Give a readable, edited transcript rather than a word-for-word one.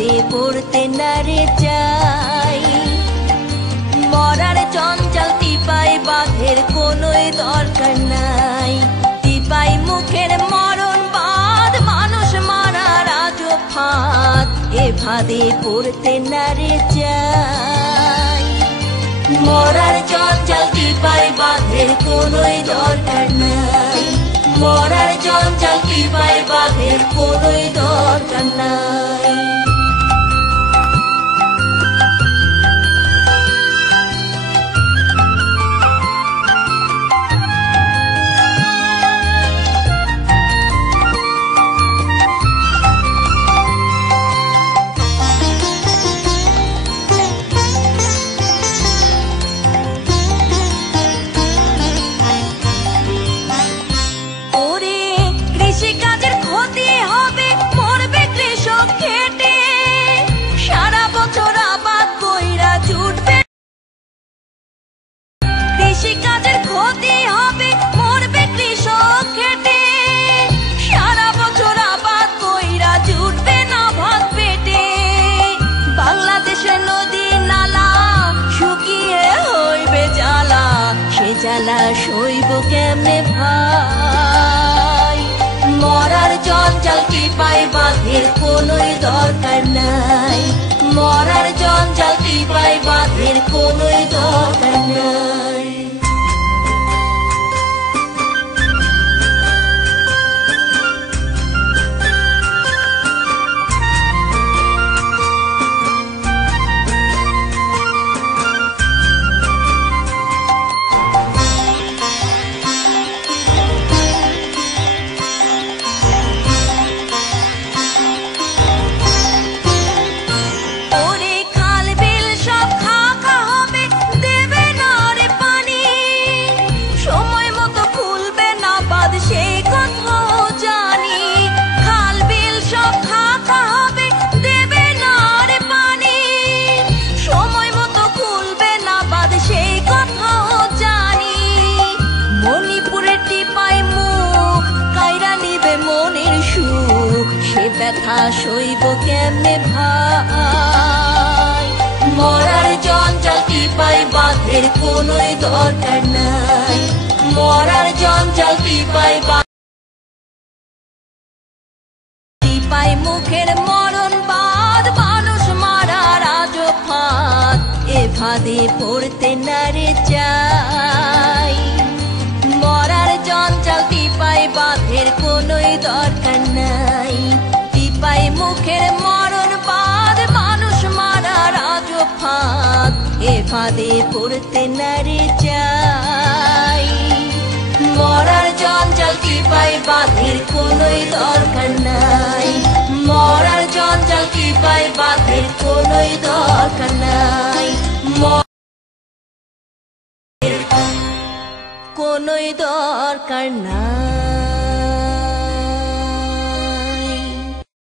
ফাঁদে পড়তে না রে চাই। মরার চঞ্চল টিপাই বাঘের কোনোই দরকার নাই। টিপাই মুখের মরণ বাদ মানুষ মারার আজব ফাঁদ, এ ফাঁদে পড়তে না রে চাই। মরার চঞ্চল টিপাই বাঘের কোনোই দরকার নাই। মরার চঞ্চল টিপাই বাঘের কোনোই দরকার নাই। কৃষিকাজের ক্ষতি হবে, মরবে কৃষক খেটে। সারা বছর আবাদ কইরা জুটবে না ভাত পেটে। বাংলাদেশের নদী নালা শুকিয়ে হইবে জ্বালা, সে জ্বালা সইব কেমনে ভাই। মরার চঞ্চল টিপাই বাঘের কোনোই দরকার নাই। মরার চঞ্চল টিপাই বাঘের কোনোই দরকার নাই। ব্যথা সইব কেমনে ভাই। মরার চঞ্চল টিপাই বাঘের কোনোই দরকার নাই। মরার চঞ্চল টিপাই টিপাই মুখের মরণ বাদ মানুষ মারার আজব ফাঁদ, এ ফাঁদে পড়তে না রে চাই। মরার চঞ্চল টিপাই বাঘের কোনোই দরকার নাই। টিপাই মুখের মরণ বাদ মানুষ মারার আজব ফাঁদ, এ ফাঁদে পড়তে না রে চাই। মরার চঞ্চল টিপাই বাঘের কোনোই দরকার নাই। মরার চঞ্চল টিপাই বাঘের কোনোই দরকার নাই। কোনোই দরকার নাই।